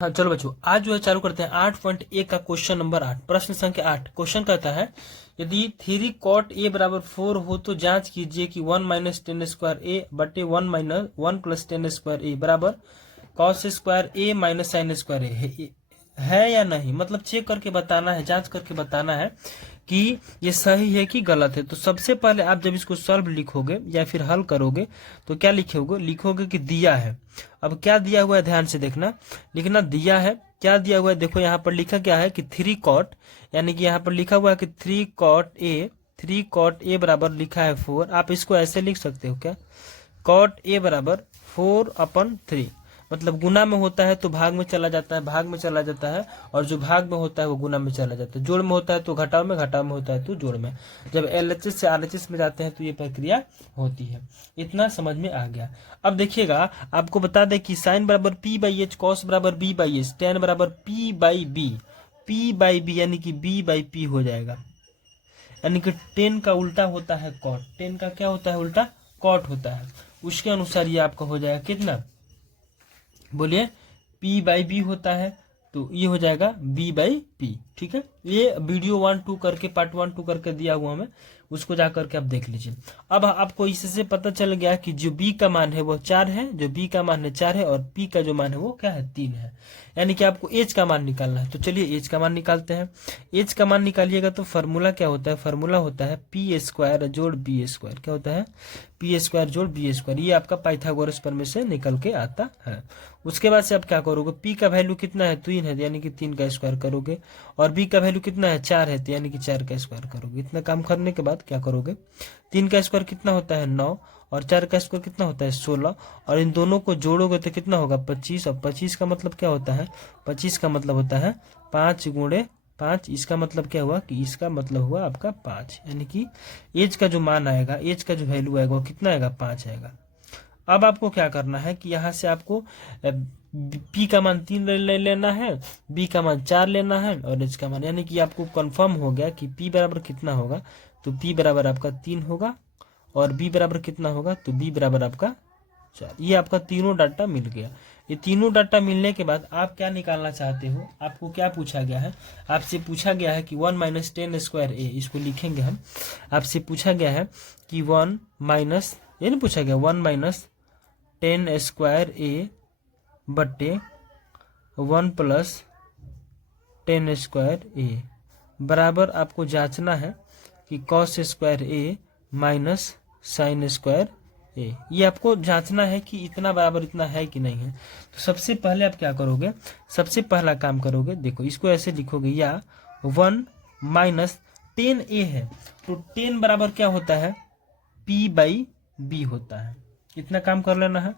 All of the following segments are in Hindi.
हाँ चलो बच्चों, आज जो है चालू करते हैं 8.1 का क्वेश्चन नंबर 8, प्रश्न संख्या 8। क्वेश्चन कहता है यदि 3 cot a बराबर 4 हो तो जांच कीजिए कि 1 माइनस टेन स्क्वायर ए बटे 1 माइनस 1 प्लस टेन स्क्वायर ए बराबर कॉस स्क्वायर ए माइनस साइन स्क्वायर ए है या नहीं। मतलब चेक करके बताना है, जांच करके बताना है कि ये सही है कि गलत है। तो सबसे पहले आप जब इसको सॉल्व लिखोगे या फिर हल करोगे तो क्या लिखोगे कि दिया है। अब क्या दिया हुआ है ध्यान से देखना, लिखना दिया है। क्या दिया हुआ है देखो, यहाँ पर लिखा क्या है कि 3 cot, यानी कि यहाँ पर लिखा हुआ है कि 3 cot ए बराबर लिखा है 4। आप इसको ऐसे लिख सकते हो क्या, cot ए बराबर 4/3। मतलब गुना में होता है तो भाग में चला जाता है, भाग में चला जाता है, और जो भाग में होता है वो गुना में चला जाता है। जोड़ में होता है तो घटाव में, घटाव में होता है तो जोड़ में। जब LHS से RHS में जाते हैं तो ये प्रक्रिया होती है। इतना समझ में आ गया। अब देखिएगा, आपको बता दें कि साइन बराबर P/H, कॉस बराबर B/S, टेन बराबर P/B, P/B यानी कि B/P हो जाएगा। यानी कि टेन का उल्टा होता है कॉट, टेन का क्या होता है उल्टा, कॉट होता है। उसके अनुसार ये आपका हो जाएगा कितना, बोलिए, P/B होता है तो ये हो जाएगा B/P। ठीक है, ये वीडियो 1-2 करके, पार्ट 1-2 करके दिया हुआ हमें, उसको जा करके आप देख लीजिए। अब आपको इससे पता चल गया कि जो B का मान है वो 4 है, जो B का मान है 4 है, और P का जो मान है वो क्या है, 3 है। यानी कि आपको H का मान निकालना है। तो चलिए H का मान निकालते हैं। H का मान निकालिएगा तो फार्मूला क्या होता है, फार्मूला होता है P² जोड़ B²। क्या होता है, P² जोड़ B²। ये आपका पाइथागोरस प्रमेय से निकल के आता है। उसके बाद से आप क्या करोगे, P का वैल्यू कितना है, 3 है, यानी कि 3 का स्क्वायर करोगे, और B का वैल्यू कितना है, 4 है, तो यानी कि 4 का स्क्वायर करोगे। इतना काम करने के बाद क्या करोगे, 3 का स्क्वायर कितना होता है 9, और 4 का स्क्वायर कितना होता है 16, और इन दोनों को जोड़ोगे तो कितना होगा 25। और 25 का मतलब क्या होता है, 25 का मतलब होता है 5 गुणे 5। इसका मतलब क्या हुआ कि इसका मतलब हुआ आपका 5, यानी कि एज का जो मान आएगा, एज का जो वैल्यू आएगा वो कितना आएगा, 5 आएगा। अब आपको क्या करना है कि यहाँ से आपको P का मान 3 ले लेना है, B का मान 4 लेना है, और H का मान, यानी कि आपको कंफर्म हो गया कि P बराबर कितना होगा, तो P बराबर आपका 3 होगा, और B बराबर कितना होगा, तो B बराबर आपका 4। ये आपका तीनों डाटा मिल गया। ये तीनों डाटा मिलने के बाद आप क्या निकालना चाहते हो, आपको क्या पूछा गया है, आपसे पूछा गया है कि 1 माइनस टेन स्क्वायर ए, इसको लिखेंगे हम। आपसे पूछा गया है कि 1 माइनस, ये नहीं पूछा गया, 1 माइनस टेन स्क्वायर ए बट्टे 1 प्लस टेन स्क्वायर ए बराबर आपको जांचना है कि कॉस स्क्वायर ए माइनस साइन स्क्वायर ए। ये आपको जांचना है कि इतना बराबर इतना है कि नहीं है। तो सबसे पहले आप क्या करोगे, सबसे पहला काम करोगे, देखो इसको ऐसे लिखोगे, या 1 माइनस टेन ए है तो 10 बराबर क्या होता है, P/B होता है। इतना काम कर लेना है,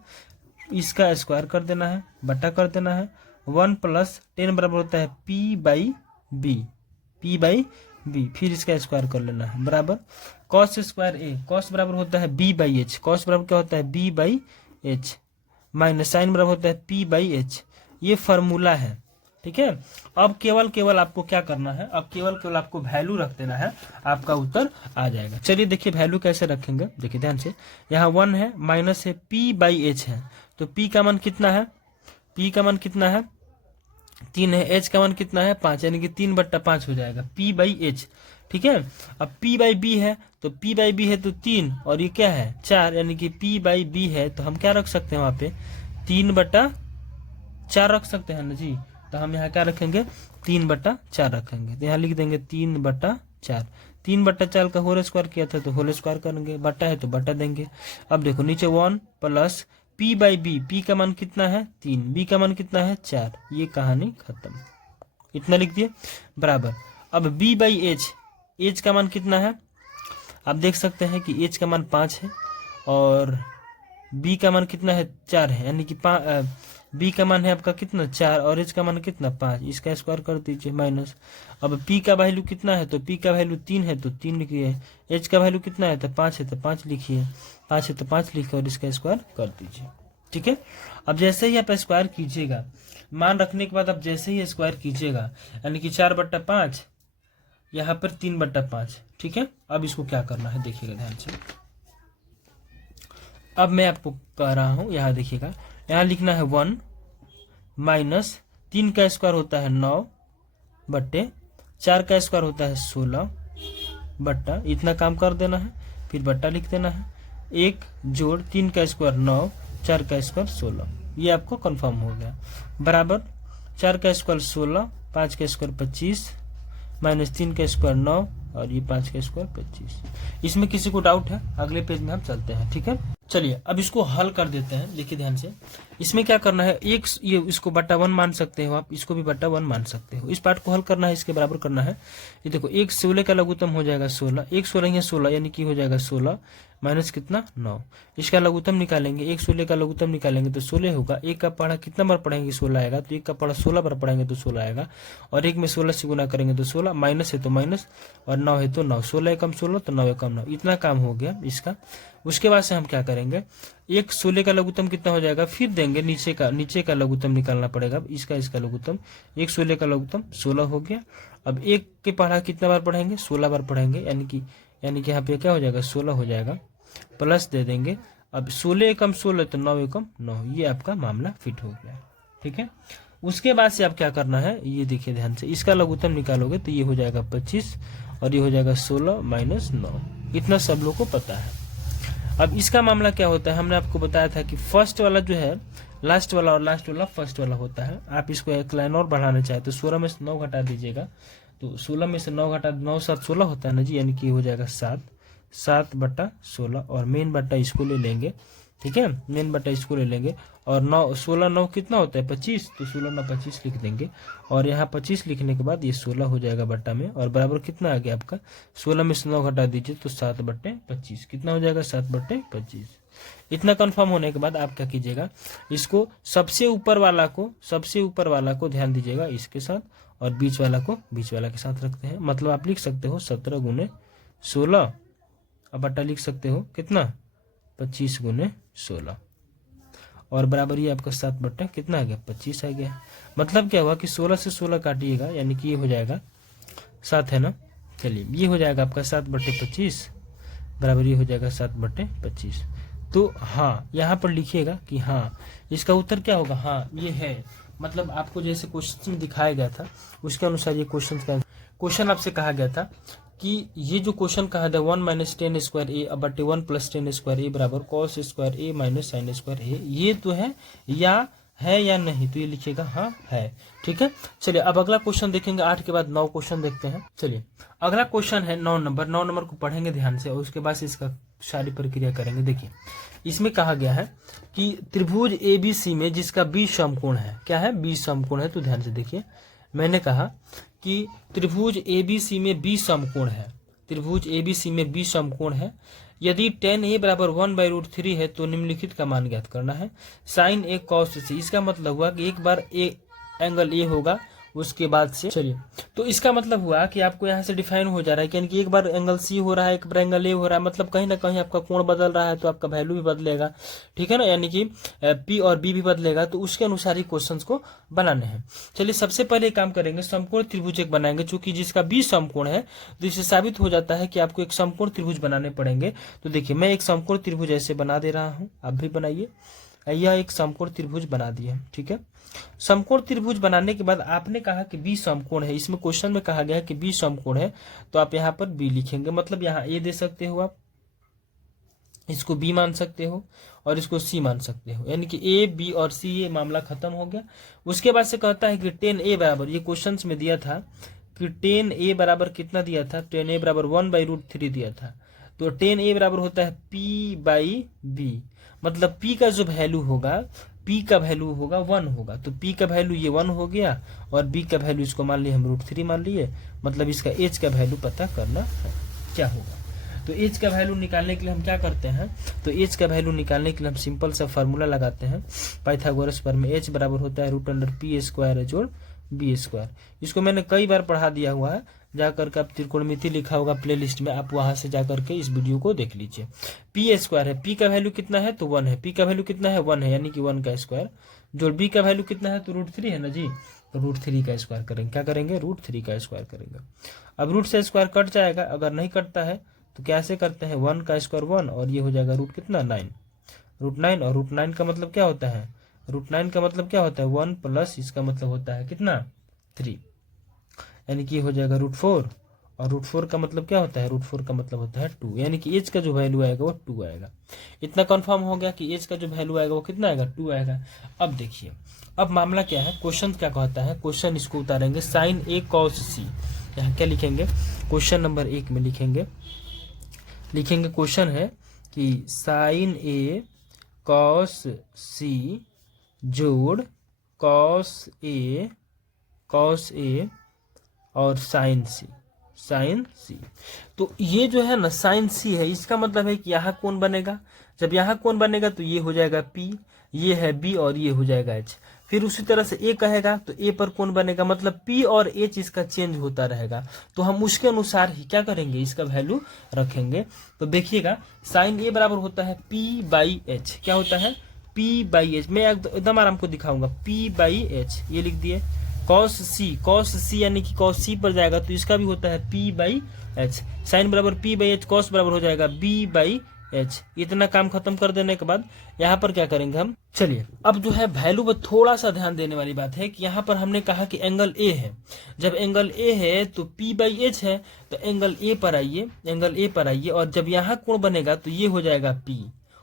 इसका स्क्वायर कर देना है, बटा कर देना है। 1 प्लस 10 बराबर होता है P/B, P/B, फिर इसका स्क्वायर कर लेना है, बराबर कॉस स्क्वायर ए, कॉस बराबर होता है B/H, कॉस बराबर क्या होता है B/H, माइनस साइन बराबर होता है P/H। ये फार्मूला है, ठीक है। अब केवल आपको क्या करना है, अब केवल आपको वैल्यू रख देना है, आपका उत्तर आ जाएगा। चलिए देखिए वैल्यू कैसे रखेंगे, देखिए ध्यान से। यहाँ 1 है, माइनस है, P/H है, तो P का मान कितना है, P का मान कितना है 3 है, H का मान कितना है 5, यानी कि 3/5 हो जाएगा P/H। ठीक है, अब P/B है तो P/B है तो 3, और ये क्या है 4, यानी कि P/B है तो हम क्या रख सकते हैं वहां पे 3/4 रख सकते हैं ना जी। तो हम यहाँ क्या रखेंगे 3/4 रखेंगे, तो यहाँ लिख देंगे 3/4। 3/4 का होल स्क्वायर किया था तो होल स्क्वायर करेंगे, बटा है तो बटा देंगे। अब देखो नीचे 1 प्लस P/B, P का मान कितना है 3, B का मान कितना है 4, ये कहानी खत्म। इतना लिख दिए, बराबर। अब B/H, H का मान कितना है, आप देख सकते हैं कि H का मान 5 है, और B का मान कितना है 4 है, यानी कि B का मान है आपका कितना 4, और H का मान कितना 5, इसका स्क्वायर कर दीजिए, माइनस। अब P का वैल्यू कितना है, तो P का वैल्यू 3 है तो 3 लिखिए। H का वैल्यू कितना है तो 5 है तो 5 लिखिए, 5 है तो 5 लिखिए, और इसका स्क्वायर कर दीजिए। ठीक है, अब जैसे ही आप स्क्वायर कीजिएगा, मान रखने के बाद आप जैसे ही स्क्वायर कीजिएगा, यानी कि 4/5, यहाँ पर 3/5। ठीक है, अब इसको क्या करना है देखिएगा ध्यान से। अब मैं आपको कह रहा हूं, यहाँ देखिएगा, यहाँ लिखना है 1 माइनस 3 का स्क्वायर होता है 9 बट्टे 4 का स्क्वायर होता है 16 बट्टा, इतना काम कर देना है, फिर बट्टा लिख देना है। 1 जोड़ 3 का स्क्वायर 9, 4 का स्क्वायर 16, ये आपको कंफर्म हो गया। बराबर 4 का स्क्वायर 16, 5 का स्क्वायर 25, माइनस 3 का स्क्वायर 9 और ये 5 का स्क्वायर 25। इसमें किसी को डाउट है? अगले पेज में हम चलते हैं, ठीक है। चलिए अब इसको हल कर देते हैं। देखिए ध्यान से, इसमें क्या करना है, एक ये इसको बट्टा 1 मान सकते हो आप, इसको भी बट्टा 1 मान सकते हो। इस पार्ट को हल करना है, इसके बराबर करना है। ये देखो 1 16 का लघुत्तम हो जाएगा 16, 1 16 है 16 यानी कि हो जाएगा 16 माइनस कितना 9। इसका लघुत्तम निकालेंगे, 1 16 का लघुत्तम निकालेंगे तो 16 होगा। 1 का पढ़ा कितना बार पढ़ेंगे 16 आएगा, तो 1 का पढ़ा 16 बार पढ़ेंगे तो 16 आएगा। और 1 में 16 से गुना करेंगे तो 16, माइनस है तो माइनस और 9 है तो 9, 16 एकम 16 तो 9 एकम 9। इतना काम हो गया इसका। उसके बाद से हम क्या करेंगे, 1 16 का लघुत्तम कितना हो जाएगा, फिर देंगे नीचे का लघुत्तम निकालना पड़ेगा। इसका लघुत्तम 1 16 का लघुत्तम 16 हो गया। अब 1 के पढ़ा कितना बार पढ़ेंगे, 16 बार पढ़ेंगे, यानी कि यहाँ पे क्या हो जाएगा 16 हो जाएगा, प्लस दे देंगे। अब 16 एकम 16 तो 9 एकम 9, ये आपका मामला फिट हो गया, ठीक है। उसके बाद से आप क्या करना है, ये देखिए ध्यान से, इसका लघुत्तम निकालोगे तो ये हो जाएगा 25 और ये हो जाएगा 16 माइनस 9। इतना सब लोग को पता है। अब इसका मामला क्या होता है, हमने आपको बताया था कि फर्स्ट वाला जो है लास्ट वाला और लास्ट वाला फर्स्ट वाला होता है। आप इसको एक लाइन और बढ़ाना चाहे तो 16 में से 9 घटा दीजिएगा, तो 16 में से 9 घटा 9 7 16 होता है ना जी, यानी कि हो जाएगा 7 बट्टा 16 और मेन बट्टा इसको ले लेंगे, ठीक है। मेन बट्टा इसको ले लेंगे और 9 16 9 कितना होता है 25, तो 16 9 25 लिख देंगे। और यहाँ 25 लिखने के बाद ये 16 हो जाएगा बट्टा में, और बराबर कितना आ गया आपका, 16 में से 9 घटा दीजिए तो 7 बट्टे 25 कितना हो जाएगा 7 बट्टे 25। इतना कंफर्म होने के बाद आप क्या कीजिएगा, इसको सबसे ऊपर वाला को ध्यान दीजिएगा इसके साथ, और बीच वाला को बीच वाला के साथ रखते हैं। मतलब आप लिख सकते हो 17 गुने 16, अब बट्टा लिख सकते हो कितना 25 गुने 16, और बराबर ये आपका 7 बट्टा कितना आ गया 25 आ गया। मतलब क्या हुआ कि 16 से 16 काटिएगा, यानी कि ये हो जाएगा 7 है ना। चलिए ये हो जाएगा आपका 7 बट्टे 25 बराबर ये हो जाएगा 7 बट्टे 25। तो हाँ यहाँ पर लिखिएगा कि हाँ इसका उत्तर क्या होगा, हाँ ये है। मतलब आपको जैसे क्वेश्चन दिखाया गया था उसके अनुसार ये क्वेश्चन आपसे कहा गया था कि ये जो क्वेश्चन कहा था 1 माइनस 10 स्क्वायर ए बटे 1 प्लस 10 स्क्वायर ए बराबर कॉस स्क्वायर ए माइनस साइन स्क्वायर ए, ये तो है या नहीं, तो ये लिखिएगा हाँ है, ठीक है। चलिए अब अगला क्वेश्चन देखेंगे, 8 के बाद 9 क्वेश्चन देखते हैं। चलिए अगला क्वेश्चन है 9 नंबर को पढ़ेंगे ध्यान से और उसके बाद से इसका सारी प्रक्रिया करेंगे। देखिए इसमें कहा गया है कि त्रिभुज ABC में जिसका B समकोण है, क्या है B समकोण है, तो ध्यान से देखिए मैंने कहा कि त्रिभुज ABC में B समकोण है, त्रिभुज ABC में B समकोण है। यदि tan A बराबर 1/√3 है तो निम्नलिखित का मान ज्ञात करना है। sin A cos C, इसका मतलब हुआ कि एक बार एंगल A होगा उसके बाद से, चलिए तो इसका मतलब हुआ कि आपको यहाँ से डिफाइन हो जा रहा है कि यानी कि एक बार एंगल C हो रहा है एक बार एंगल A हो रहा है, मतलब कहीं ना कहीं आपका कोण बदल रहा है तो आपका वैल्यू भी बदलेगा, ठीक है ना, यानी कि P और B भी बदलेगा। तो उसके अनुसार ही क्वेश्चंस को बनाने हैं। चलिए सबसे पहले काम करेंगे, समकोण त्रिभुज एक बनाएंगे, चूंकि जिसका B समकोण है तो इससे साबित हो जाता है कि आपको एक समकोण त्रिभुज बनाने पड़ेंगे। तो देखिए मैं एक समकोण त्रिभुज ऐसे बना दे रहा हूँ, आप भी बनाइए। यह एक समकोण त्रिभुज बना दिया, ठीक है। समकोण त्रिभुज बनाने के बाद आपने कहा कि B समकोण है, इसमें क्वेश्चन में कहा गया है कि B समकोण है, तो आप यहाँ पर B लिखेंगे। मतलब यहाँ A दे सकते हो आप, इसको B मान सकते हो और इसको C मान सकते हो, यानी कि A B और C ये मामला खत्म हो गया। उसके बाद से कहता है कि tan A बराबर, ये क्वेश्चन में दिया था कि tan A बराबर कितना दिया था, tan A बराबर 1/√3 दिया था। तो tan A बराबर होता है P/B, मतलब P का जो वैल्यू होगा, P का वैल्यू होगा 1 होगा, तो P का वैल्यू ये 1 हो गया और B का वैल्यू इसको मान लिए हम √3 मान लिए। मतलब इसका H का वैल्यू पता करना है क्या होगा। तो H का वैल्यू निकालने के लिए हम क्या करते हैं, तो H का वैल्यू निकालने के लिए हम सिंपल सा फार्मूला लगाते हैं पाइथागोरस पर में। H बराबर होता है √p² जोड़ B²। इसको मैंने कई बार पढ़ा दिया हुआ है, जाकर के आप त्रिकोणमिति लिखा होगा प्लेलिस्ट में, आप वहां से जाकर के इस वीडियो को देख लीजिए। P² है, P का वैल्यू कितना है तो 1 है, P का वैल्यू कितना है 1 है, यानी कि 1 का स्क्वायर, जोड़ B का वैल्यू कितना है तो √3 है ना जी, तो √3 का स्क्वायर करेंगे। क्या करेंगे, √3 का स्क्वायर करेंगे। अब रूट से स्क्वायर कट जाएगा, अगर नहीं कटता है तो कैसे करते हैं, 1 का स्क्वायर 1 और ये हो जाएगा रूट कितना 9, √9 और √9 का मतलब क्या होता है √9 का मतलब क्या होता है 1 प्लस इसका मतलब होता है कितना 3, यानी कि हो जाएगा √4, और √4 का मतलब क्या होता है √4 का मतलब होता है 2, यानी कि एज का जो वैल्यू आएगा वो 2 आएगा। इतना कंफर्म हो गया कि एज का जो वैल्यू आएगा वो कितना आएगा 2 आएगा। अब देखिए अब मामला क्या है, क्वेश्चन क्या कहता है, क्वेश्चन इसको उतारेंगे sin A cos C। यहाँ क्या लिखेंगे, क्वेश्चन नंबर 1 में लिखेंगे क्वेश्चन है कि sin A cos C जोड़ cos A और sin C। तो ये जो है ना sin C है, इसका मतलब है कि यहाँ कौन बनेगा, जब यहाँ कौन बनेगा तो ये हो जाएगा P, ये है B और ये हो जाएगा H। फिर उसी तरह से A कहेगा तो A पर कौन बनेगा, मतलब P और H इसका चेंज होता रहेगा, तो हम उसके अनुसार ही क्या करेंगे इसका वैल्यू रखेंगे। तो देखिएगा sin A बराबर होता है P/H, क्या होता है P/H, मैं एकदम आराम को दिखाऊंगा P/H, ये लिख दिए। cos C यानी कि cos C पर जाएगा तो इसका भी होता है P/H, sin बराबर P/H, cos बराबर हो जाएगा B/H। इतना काम खत्म कर देने के बाद यहाँ पर क्या करेंगे हम, चलिए अब जो है वैल्यू पर थोड़ा सा ध्यान देने वाली बात है कि यहाँ पर हमने कहा कि एंगल A है, जब एंगल A है तो P/H है, तो एंगल A पर आइए, और जब यहाँ कोण बनेगा तो ये हो जाएगा P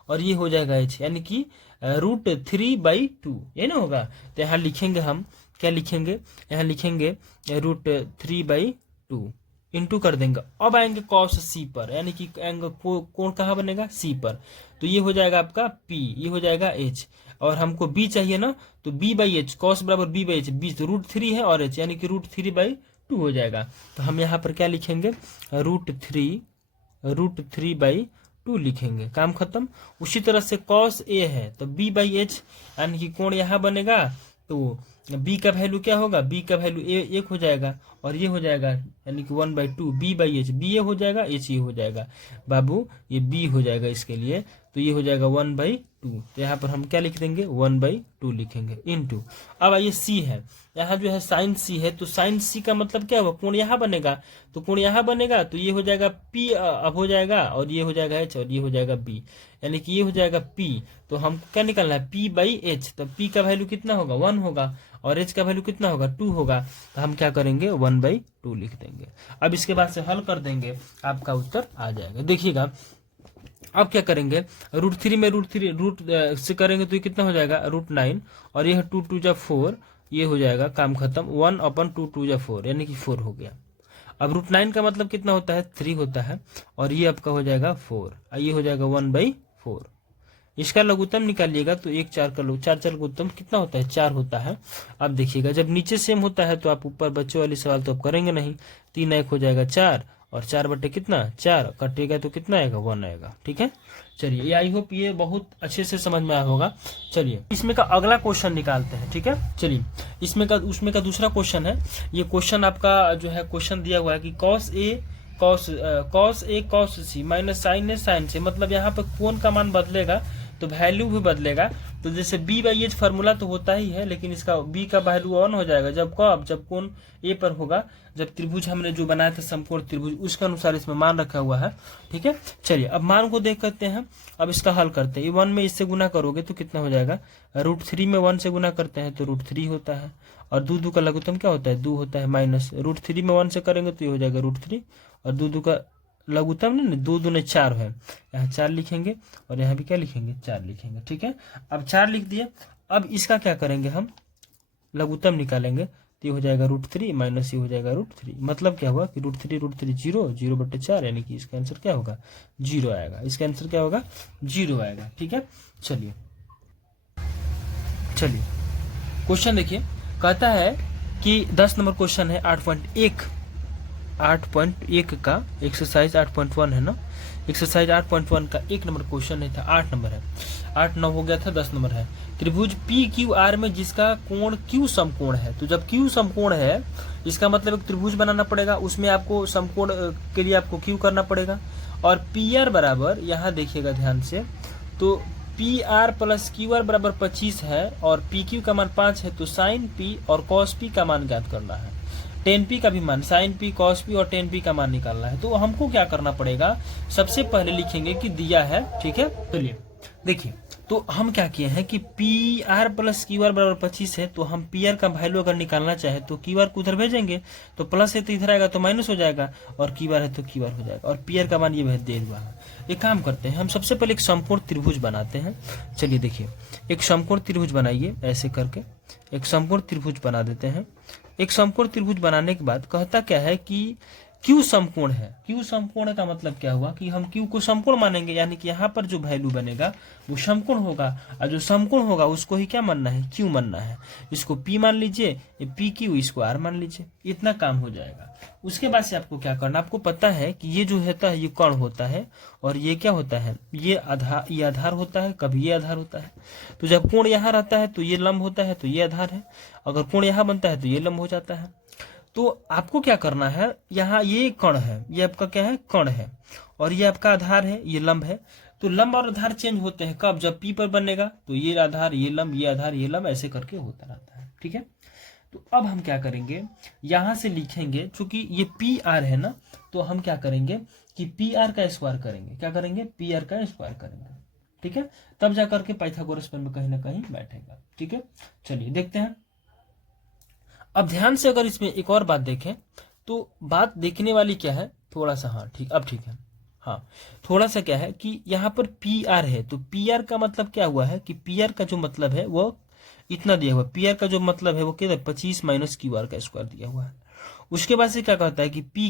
और ये हो जाएगा H, यानी कि √3/2, ये ना होगा। तो यहाँ लिखेंगे हम, क्या लिखेंगे, यहाँ लिखेंगे √3/2 इंटू कर देंगे। अब आएंगे cos C पर, यानी कि एंगल कोण कहाँ बनेगा C पर, तो ये हो जाएगा आपका P, ये हो जाएगा H, और हमको B चाहिए ना, तो B/H, cos बराबर B/H, B तो √3 है और H यानी कि √3/2 हो जाएगा। तो हम यहाँ पर क्या लिखेंगे √3/2 लिखेंगे, काम खत्म। उसी तरह से cos A है तो B/H, यानी कि कोण यहाँ बनेगा, तो B का वैल्यू क्या होगा, B का वैल्यू 1 हो जाएगा, और ये हो जाएगा यानी कि 1/2 B/H, B ये हो जाएगा, H ये हो जाएगा, बाबू ये B हो जाएगा इसके लिए, तो ये हो जाएगा 1/2। तो यहाँ पर हम क्या लिख देंगे 1/2 लिखेंगे इंटू। अब आइए C है, यहाँ जो है sin C है, तो sin C का मतलब क्या होगा, कोण यहाँ बनेगा, तो कोण यहाँ बनेगा तो ये हो जाएगा P अब हो जाएगा, और ये हो जाएगा H और ये हो जाएगा B, यानी कि ये हो जाएगा P। तो हमको क्या निकालना है P/H, तो P का वैल्यू कितना होगा 1 होगा, और H का वैल्यू कितना होगा 2 होगा, तो हम क्या करेंगे 1/2 लिख देंगे। अब इसके बाद से हल कर देंगे, आपका उत्तर आ जाएगा। देखिएगा अब क्या करेंगे, √3 में रूट से करेंगे तो ये कितना हो जाएगा √9, और ये 2 2 जा 4, ये हो जाएगा, काम खत्म, 1/2 2 जा 4 यानी कि 4 हो गया। अब √9 का मतलब कितना होता है 3 होता है, और ये आपका हो जाएगा 4, ये हो जाएगा 1/4। इसका लघुत्तम निकालिएगा तो 1 4 का 4 4 लघुत्तम कितना होता है 4 होता है। अब देखिएगा जब नीचे सेम होता है तो आप ऊपर बच्चों वाली सवाल तो आप करेंगे नहीं, 3 1 हो जाएगा 4, और 4 बटे कितना 4 कटेगा तो कितना आएगा 1 आएगा। ठीक है, चलिए ये आई होप ये बहुत अच्छे से समझ में आया होगा। चलिए इसमें का अगला क्वेश्चन निकालते हैं। ठीक है, चलिए उसमें का दूसरा क्वेश्चन है। ये क्वेश्चन आपका जो है क्वेश्चन दिया हुआ है कि cos A cos C minus sin A sin C, मतलब यहाँ पे कोण का मान बदलेगा तो वैल्यू भी बदलेगा। तो जैसे B/H फार्मूला तो होता ही है, लेकिन इसका B का वैल्यू ऑन हो जाएगा जब कब, जब कोण A पर होगा, जब त्रिभुज हमने जो बनाया था समकोण त्रिभुज उसके अनुसार इसमें मान रखा हुआ है। ठीक है, चलिए अब मान को देख करते हैं, अब इसका हल करते हैं। 1 में इससे गुना करोगे तो कितना हो जाएगा, √3 में 1 से गुना करते हैं तो √3 होता है, और 2 2 का लघुत्तम क्या होता है 2 होता है, माइनस √3 में 1 से करेंगे तो ये हो जाएगा √3, और 2 2 का लघुत्तम नहीं 2 2 4 है, यहाँ 4 लिखेंगे और यहाँ भी क्या लिखेंगे 4 लिखेंगे। ठीक है, अब 4 लिख दिए। अब इसका क्या करेंगे, हम लघुत्तम निकालेंगे तो ये हो जाएगा √3 माइनस ये हो जाएगा √3, मतलब क्या हुआ कि √3 0 0/4, यानी कि इसका आंसर क्या होगा 0 आएगा। इसका आंसर क्या होगा 0 आएगा। ठीक है, चलिए क्वेश्चन देखिए, कहता है कि 10 नंबर क्वेश्चन है 8.1 का एक्सरसाइज 8.1 है ना, एक्सरसाइज 8.1 का 1 नंबर क्वेश्चन नहीं था, 8 नंबर है, 8 9 हो गया था, 10 नंबर है। त्रिभुज PQR में जिसका कोण Q समकोण है, तो जब Q समकोण है इसका मतलब एक त्रिभुज बनाना पड़ेगा, उसमें आपको समकोण के लिए आपको Q करना पड़ेगा, और PR बराबर यहाँ देखिएगा ध्यान से, तो PR प्लस QR बराबर 25 है, और PQ का मान 5 है, तो sin P और cos P का मान ज्ञात करना है, tan P का भी मान, sin P cos P और tan P का मान निकालना है। तो हमको क्या करना पड़ेगा, सबसे पहले लिखेंगे कि दिया है। ठीक है, चलिए देखिए, तो तो हम क्या किए हैं कि P R plus Q R बराबर 25 है, तो हम पी आर का वैल्यू अगर निकालना चाहे तो क्यू आर को उधर भेजेंगे, तो प्लस है तो इधर आएगा तो माइनस हो जाएगा, और क्यू आर है तो क्यू आर हो जाएगा, और पी आर का मान ये दे हुआ है। एक काम करते हैं, हम सबसे पहले एक समकोण त्रिभुज बनाते हैं। चलिए देखिए, एक समकोण त्रिभुज बनाइए, ऐसे करके एक समकोण त्रिभुज बना देते हैं। एक समकोण त्रिभुज बनाने के बाद कहता क्या है कि क्यू समकोण है। क्यू समकोण का मतलब क्या हुआ कि हम क्यू को समकोण मानेंगे, यानी कि यहाँ पर जो वैल्यू बनेगा वो समकोण होगा, और जो समकोण होगा उसको ही क्या मानना है, क्यू मानना है। इसको पी मान लीजिए, ये पी क्यू, इसको आर मान लीजिए, इतना काम हो जाएगा। उसके बाद से आपको क्या करना, आपको पता है कि ये जो होता है ये कर्ण होता है, और ये क्या होता है, ये आधार होता है, कभी ये आधार होता है। तो जब कोण यहाँ रहता है तो ये लंब होता है, तो ये आधार है, अगर कोण यहाँ बनता है तो ये लंब हो जाता है। तो आपको क्या करना है, यहाँ ये कण है, ये आपका क्या है, कण है, और ये आपका आधार है, ये लंब है। तो लंब और आधार चेंज होते हैं कब, जब पी पर बनेगा तो ये आधार ये लंब, ये आधार ये लंब, ऐसे करके होता रहता है। ठीक है, तो अब हम क्या करेंगे, यहां से लिखेंगे, चूंकि ये पी आर है ना, तो हम क्या करेंगे कि पी आर का स्क्वायर करेंगे। क्या करेंगे, पी आर का स्क्वायर करेंगे। ठीक है, तब जाकर के पाइथागोरस पर कहीं ना कहीं बैठेगा। ठीक है, चलिए देखते हैं। अब ध्यान से अगर इसमें एक और बात देखें, तो बात देखने वाली क्या है, थोड़ा सा, हाँ ठीक, अब ठीक है, हाँ थोड़ा सा क्या है कि यहाँ पर पी आर है, तो पी आर का मतलब क्या हुआ है कि पी आर का जो मतलब है वो इतना दिया हुआ है। पी आर का जो मतलब है वो क्या है, 25 माइनस क्यू आर का स्क्वायर दिया हुआ है। उसके बाद से क्या कहता है कि पी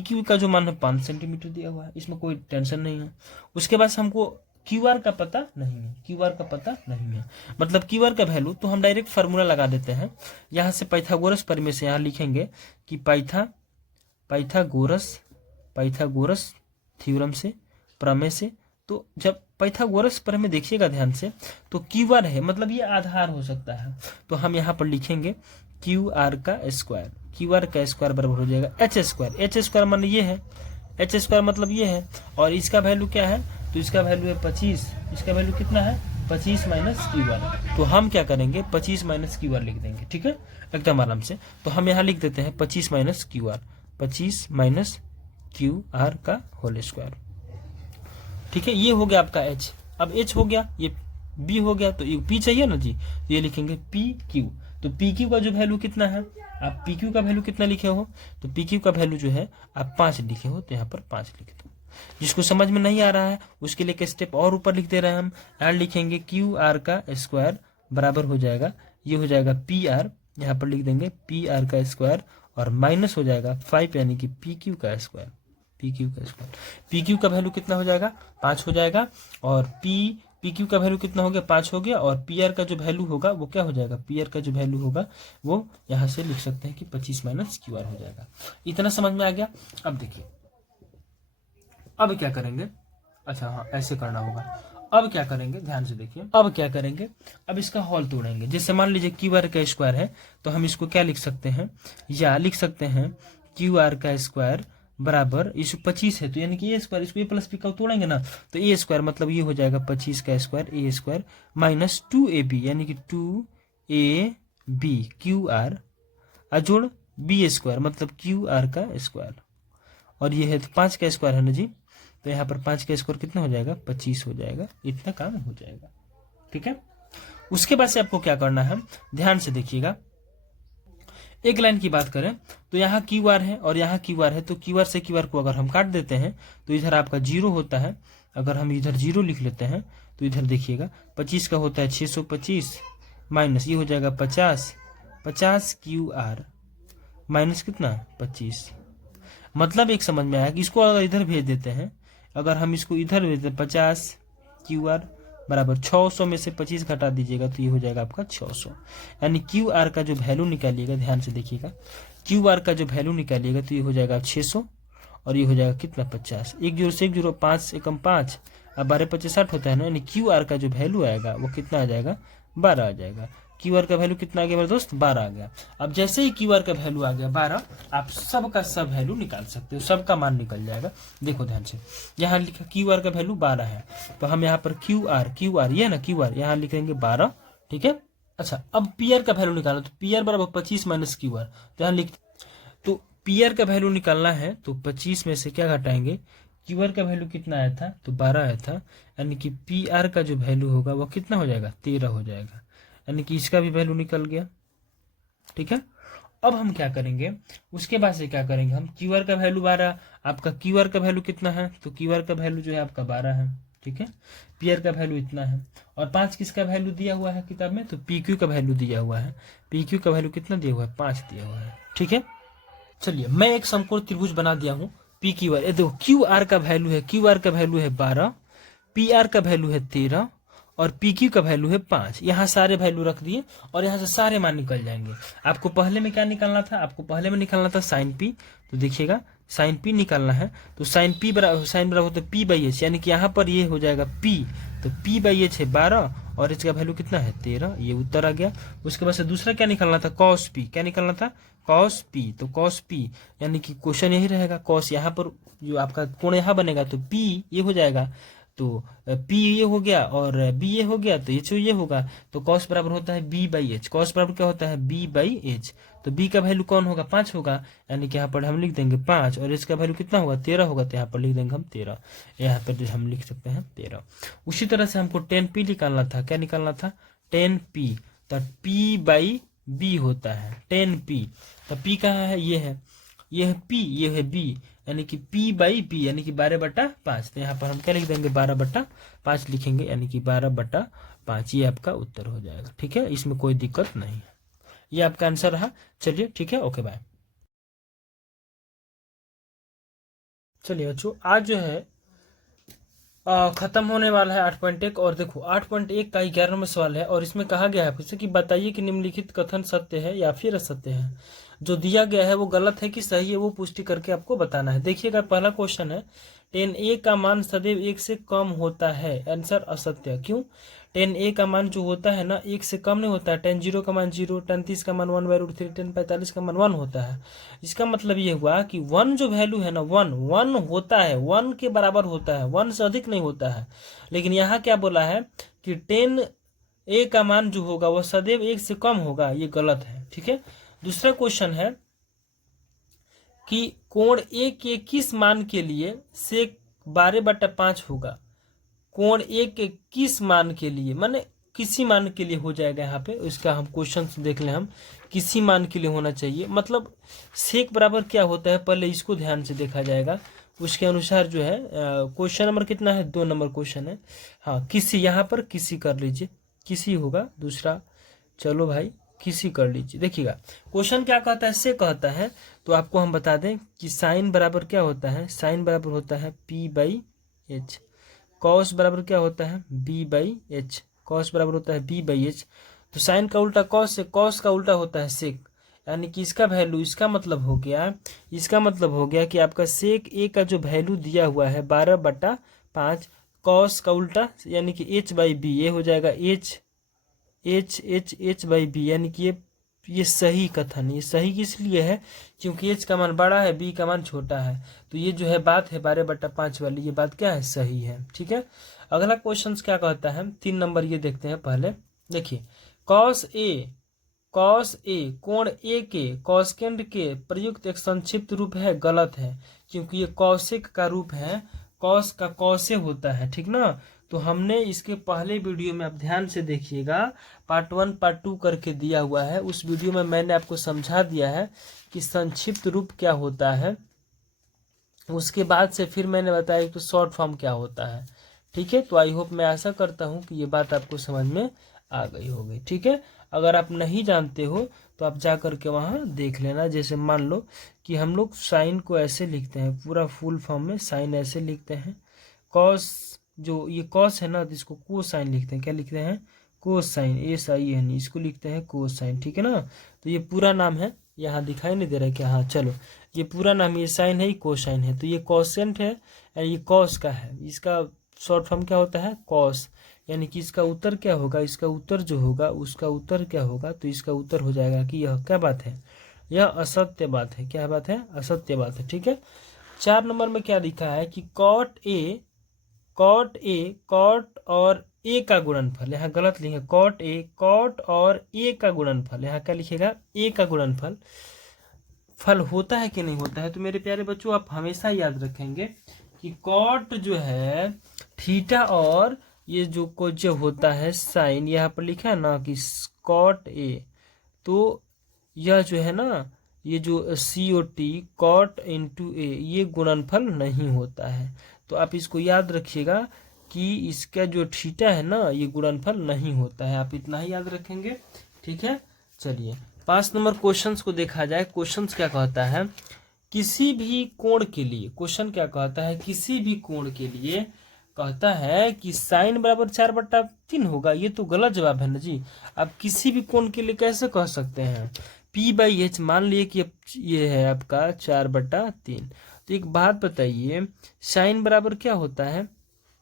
क्यू का जो मान है 5 सेंटीमीटर दिया हुआ है, इसमें कोई टेंशन नहीं है। उसके बाद से हमको क्यू आर का पता नहीं है, क्यू आर का पता नहीं है, मतलब क्यू आर का वैल्यू, तो हम डायरेक्ट फार्मूला लगा देते हैं। यहाँ से पाइथागोरस प्रमेय से यहाँ लिखेंगे कि पाइथागोरस थ्योरम से, प्रमेय से। तो जब पाइथागोरस प्रमेय देखिएगा ध्यान से, तो क्यू आर है मतलब ये आधार हो सकता है, तो हम यहाँ पर लिखेंगे क्यू आर का स्क्वायर। क्यू आर का स्क्वायर बराबर हो जाएगा एच स्क्वायर। एच स्क्वायर मान ये है, एच स्क्वायर मतलब ये है, और इसका वैल्यू क्या है, तो इसका वैल्यू है 25। इसका वैल्यू कितना है, 25 माइनस क्यू आर। तो हम क्या करेंगे, 25 माइनस क्यू आर लिख देंगे। ठीक है, एकदम आराम से। तो हम यहाँ लिख देते हैं 25 minus Q R, 25 minus Q R का होल स्क्वायर। ठीक है, ये हो गया आपका एच। अब एच हो गया, ये बी हो गया, तो ये पी चाहिए ना जी, तो ये लिखेंगे पी क्यू। तो पी क्यू का जो वैल्यू कितना है, आप पी क्यू का वैल्यू कितना लिखे हो, तो पी क्यू का वैल्यू जो है आप 5 लिखे हो, तो यहाँ पर 5 लिख दो। जिसको समझ में नहीं आ रहा है उसके लिए एक स्टेप और ऊपर लिख दे रहे हैं हम, यहाँ लिखेंगे क्यू आर का स्क्वायर बराबर हो जाएगा, ये हो जाएगा पी आर, यहाँ पर लिख देंगे पी आर का स्क्वायर, और माइनस हो जाएगा 5, यानी कि पी क्यू का स्क्वायर। पी क्यू का स्क्वायर, पी क्यू का वैल्यू कितना हो जाएगा, 5 हो जाएगा, और पी क्यू का वैल्यू कितना हो गया, 5 हो गया, और पी आर का जो वैल्यू होगा वो क्या हो जाएगा, पी आर का जो वैल्यू होगा वो यहाँ से लिख सकते हैं कि 25 माइनस क्यू आर हो जाएगा। इतना समझ में आ गया। अब देखिए, अब क्या करेंगे, अच्छा हाँ ऐसे करना होगा। अब क्या करेंगे, ध्यान से देखिए, अब क्या करेंगे, अब इसका हॉल तोड़ेंगे। जैसे मान लीजिए क्यू आर का स्क्वायर है, तो हम इसको क्या लिख सकते हैं, या लिख सकते हैं क्यू आर का स्क्वायर बराबर, इस 25 है तो यानी कि ए स्क्वायर, इसको ए प्लस बी का तोड़ेंगे ना, तो ए स्क्वायर मतलब ये हो जाएगा 25 का स्क्वायर, ए स्क्वायर माइनस 2ab, यानी कि 2ab क्यू आर अजोड़ बी स्क्वायर मतलब क्यू आर का स्क्वायर, और ये है तो 5 का स्क्वायर है ना जी, तो यहाँ पर 5 का स्क्वायर कितना हो जाएगा, 25 हो जाएगा। इतना काम हो जाएगा। ठीक है, उसके बाद से आपको क्या करना है, ध्यान से देखिएगा। एक लाइन की बात करें तो यहाँ क्यू आर है और यहाँ क्यू आर है, तो क्यू आर से क्यू आर को अगर हम काट देते हैं तो इधर आपका 0 होता है। अगर हम इधर 0 लिख लेते हैं तो इधर देखिएगा 25 का होता है 625 माइनस ये हो जाएगा 50 क्यू आर माइनस कितना 25। मतलब एक समझ में आया कि इसको अगर इधर भेज देते हैं, अगर हम इसको इधर भेज दें 50 क्यू आर बराबर 600 में से 25 घटा दीजिएगा तो ये हो जाएगा आपका 600, यानी क्यू आर का जो वैल्यू निकालिएगा, ध्यान से देखिएगा, क्यू आर का जो वैल्यू निकालिएगा तो ये हो जाएगा 600 और ये हो जाएगा कितना 50। 1 0 से 1 0 5 एकम 5 अब 12 25 60 होता है ना, यानी क्यू आर का जो वैल्यू आएगा वो कितना आ जाएगा 12 आ जाएगा। क्यू आर का वैल्यू कितना आ गया मेरे दोस्त 12 आ गया। अब जैसे ही क्यू आर का वैल्यू आ गया 12, आप सब का सब वैल्यू निकाल सकते हो, सबका मान निकल जाएगा। देखो ध्यान से, यहाँ लिखा क्यू आर का वैल्यू 12 है, तो हम यहाँ पर क्यू आर ये ना क्यू आर यहाँ लिखेंगे 12। ठीक है, अच्छा अब पी आर का वैल्यू निकालो, तो पी आर बराबर 25 माइनस क्यू आर, तो यहाँ लिख, तो पी आर का वैल्यू निकालना है तो 25 में से क्या घटाएंगे क्यू आर का वैल्यू कितना आया था, तो 12 आया था, यानी कि पी आर का जो वैल्यू होगा वो कितना हो जाएगा, 13 हो जाएगा, यानी कि इसका भी वैल्यू निकल गया। ठीक है, अब हम क्या करेंगे, उसके बाद से क्या करेंगे हम, क्यू आर का वैल्यू 12, आपका क्यू आर का वैल्यू कितना है, तो क्यू आर का वैल्यू जो है आपका 12 है। ठीक है, पी आर का वैल्यू इतना है, और 5 किसका वैल्यू दिया हुआ है किताब में, तो पी क्यू का वैल्यू दिया हुआ है। पी क्यू का वैल्यू कितना दिया हुआ है, 5 दिया हुआ है। ठीक है, चलिए मैं एक समकोण त्रिभुज बना दिया हूँ पी क्यू आर। देखो क्यू आर का वैल्यू है, क्यू आर का वैल्यू है 12, पी आर का वैल्यू है 13, और पी क्यू का वैल्यू है 5। यहाँ सारे वैल्यू रख दिए और यहाँ से सारे मान निकल जाएंगे। आपको पहले में क्या निकालना था, आपको पहले में निकालना था साइन पी। तो देखिएगा साइन पी निकालना है, तो साइन बराबर होता है पी बाई एच, यानी कि यहाँ पर ये हो जाएगा पी, तो पी बाई एच है 12 और एच का वैल्यू कितना है 13, ये उत्तर आ गया। उसके बाद से दूसरा क्या निकालना था, कॉस पी, क्या निकालना था, कॉस पी। तो कॉस पी यानी कि क्वेश्चन यही रहेगा, कॉस यहाँ पर जो आपका कोण यहाँ बनेगा तो पी ये हो जाएगा, तो P ये हो गया और B ये हो गया, तो H ये होगा, तो cos बराबर होता है B बाई एच। cos बराबर क्या होता है, B बाई एच, तो B का वैल्यू कौन होगा, 5 होगा, यानी कि यहाँ पर हम लिख देंगे 5, और H का वैल्यू कितना होगा, 13 होगा, तो यहाँ पर लिख देंगे हम 13, यहाँ पर हम लिख सकते हैं 13। उसी तरह से हमको 10P निकालना था, क्या निकालना था, 10P, तो P बाई B होता है 10P, तो P कहाँ है, ये है P, ये है B, यानी कि P बाई B, यानी कि 12/5। तो यहाँ पर हम क्या लिख देंगे, 12/5 लिखेंगे, यानी कि 12/5, ये आपका उत्तर हो जाएगा। ठीक है, इसमें कोई दिक्कत नहीं है, ये आपका आंसर रहा। चलिए ठीक है, ओके बाय। चलिए बच्चों, आज जो है खत्म होने वाला है 8.1, और देखो 8.1 का 11वां सवाल है, और इसमें कहा गया है फिर से कि बताइए कि निम्नलिखित कथन सत्य है या फिर असत्य है। जो दिया गया है वो गलत है कि सही है, वो पुष्टि करके आपको बताना है। देखिएगा पहला क्वेश्चन है, 10a का मान सदैव 1 से कम होता है, आंसर असत्य। क्यों, 10a का मान जो होता है ना 1 से कम नहीं होता है। 10 का मान 0, 10 का मान 1/√3, 10 का मान 1 होता है। इसका मतलब ये हुआ कि 1 जो वैल्यू है ना, 1 होता है, 1 के बराबर होता है, 1 से अधिक नहीं होता है। लेकिन यहाँ क्या बोला है कि 10a का मान जो होगा वह सदैव 1 से कम होगा, ये गलत है। ठीक है, दूसरा क्वेश्चन है कि कोण ए के किस मान के लिए सेक 12/5 होगा। कोण ए के किस मान के लिए, माने किसी मान के लिए हो जाएगा। यहाँ पे इसका हम क्वेश्चन देख लें, हम किसी मान के लिए होना चाहिए, मतलब सेक बराबर क्या होता है पहले इसको ध्यान से देखा जाएगा, उसके अनुसार जो है क्वेश्चन नंबर कितना है, 2 नंबर क्वेश्चन है। हाँ किसी, यहाँ पर किसी कर लीजिए, किसी होगा दूसरा, चलो भाई किसी कर लीजिए। देखिएगा क्वेश्चन क्या कहता है, से कहता है, तो आपको हम बता दें कि साइन बराबर क्या होता है, साइन बराबर होता है P बाई एच। कॉस बराबर क्या होता है, B बाई एच, कॉस बराबर होता है B बाई एच। तो साइन का उल्टा कॉस से, कॉस का उल्टा होता है सेक, यानी कि इसका वैल्यू, इसका मतलब हो गया, इसका मतलब हो गया कि आपका सेक ए का जो वैल्यू दिया हुआ है 12/5, कॉस का उल्टा यानी कि H बाई बी, ये हो जाएगा H बाई बी, यानी कि ये सही कथन, ये सही इसलिए है क्योंकि H का मान बड़ा है, B का मान छोटा है, तो ये जो है बात है 12/5 वाली, ये बात क्या है, सही है। ठीक है, अगला क्वेश्चन क्या कहता है, 3 नंबर ये देखते हैं पहले। देखिए कॉस ए कोण ए के कॉसेकेंड के प्रयुक्त एक संक्षिप्त रूप है, गलत है, क्योंकि ये कॉसेक का रूप है, कॉस का कॉसे होता है। ठीक ना, तो हमने इसके पहले वीडियो में, आप ध्यान से देखिएगा, पार्ट 1 पार्ट 2 करके दिया हुआ है, उस वीडियो में मैंने आपको समझा दिया है कि संक्षिप्त रूप क्या होता है। उसके बाद से फिर मैंने बताया कि शॉर्ट फॉर्म क्या होता है। ठीक है, तो आई होप, मैं आशा करता हूँ कि ये बात आपको समझ में आ गई होगी। ठीक है, अगर आप नहीं जानते हो तो आप जा करके वहाँ देख लेना। जैसे मान लो कि हम लोग साइन को ऐसे लिखते हैं, पूरा फुल फॉर्म में साइन ऐसे लिखते हैं, कॉस, जो ये कॉस है ना, तो इसको कोसाइन लिखते हैं, क्या लिखते हैं, कोसाइन, SIN, इसको लिखते हैं कोसाइन। ठीक है ना, तो ये पूरा नाम है, यहाँ दिखाई नहीं दे रहा है क्या, हाँ चलो, ये पूरा नाम, ये साइन है, कोसाइन है, तो ये कॉसेंट है, ये कॉस का है, इसका शॉर्ट फॉर्म क्या होता है, कॉस, यानी कि इसका उत्तर क्या होगा, इसका उत्तर जो होगा उसका उत्तर क्या होगा, तो इसका उत्तर हो जाएगा कि यह क्या बात है, यह असत्य बात है। क्या बात है, असत्य बात है। ठीक है, 4 नंबर में क्या लिखा है कि कॉट और ए का गुणनफल, यहाँ गलत लिखे, कॉट और ए का गुणनफल, यहाँ क्या लिखेगा, ए का गुणनफल फल होता है कि नहीं होता है। तो मेरे प्यारे बच्चों, आप हमेशा याद रखेंगे कि कॉट जो है थीटा और ये जो होता है साइन, यहाँ पर लिखा है ना कि कॉट ए, तो यह जो है ना ये जो सी ओ टी कॉट इंटू ए ये गुणनफल नहीं होता है। तो आप इसको याद रखिएगा कि इसका जो थीटा है ना ये गुणनफल नहीं होता है, आप इतना ही याद रखेंगे। ठीक है, चलिए 5 नंबर क्वेश्चंस को देखा जाए। क्वेश्चंस क्या कहता है, किसी भी कोण के लिए, क्वेश्चन क्या कहता है, किसी भी कोण के लिए कहता है कि साइन बराबर 4/3 होगा। ये तो गलत जवाब है ना जी। आप किसी भी कोण के लिए कैसे कह सकते हैं, P/H मान लिए कि ये है आपका 4/3। तो एक बात बताइए, साइन बराबर क्या होता है,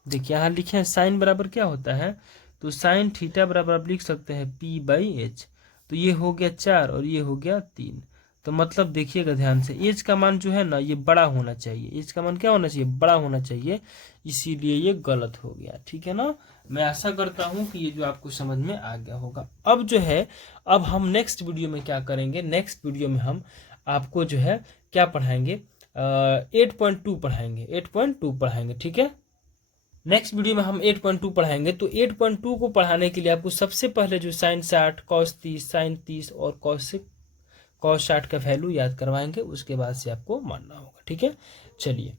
देखिए यहाँ लिखे हैं साइन बराबर क्या होता है, तो साइन थीटा बराबर आप लिख सकते हैं P/H। तो ये हो गया 4 और ये हो गया 3। तो मतलब देखिएगा ध्यान से, एच का मान जो है ना ये बड़ा होना चाहिए, एच का मान क्या होना चाहिए, बड़ा होना चाहिए, इसीलिए ये गलत हो गया। ठीक है ना, मैं आशा करता हूँ कि ये जो आपको समझ में आ गया होगा। अब जो है, अब हम नेक्स्ट वीडियो में क्या करेंगे, नेक्स्ट वीडियो में हम आपको जो है क्या पढ़ाएंगे, 8.2 पढ़ाएंगे, 8.2 पढ़ाएंगे। ठीक है, नेक्स्ट वीडियो में हम 8.2 पढ़ाएंगे। तो 8.2 को पढ़ाने के लिए आपको सबसे पहले जो साइन 60 कॉस 30 साइन 30 और कॉस 60 का वैल्यू याद करवाएंगे, उसके बाद से आपको मानना होगा। ठीक है, चलिए।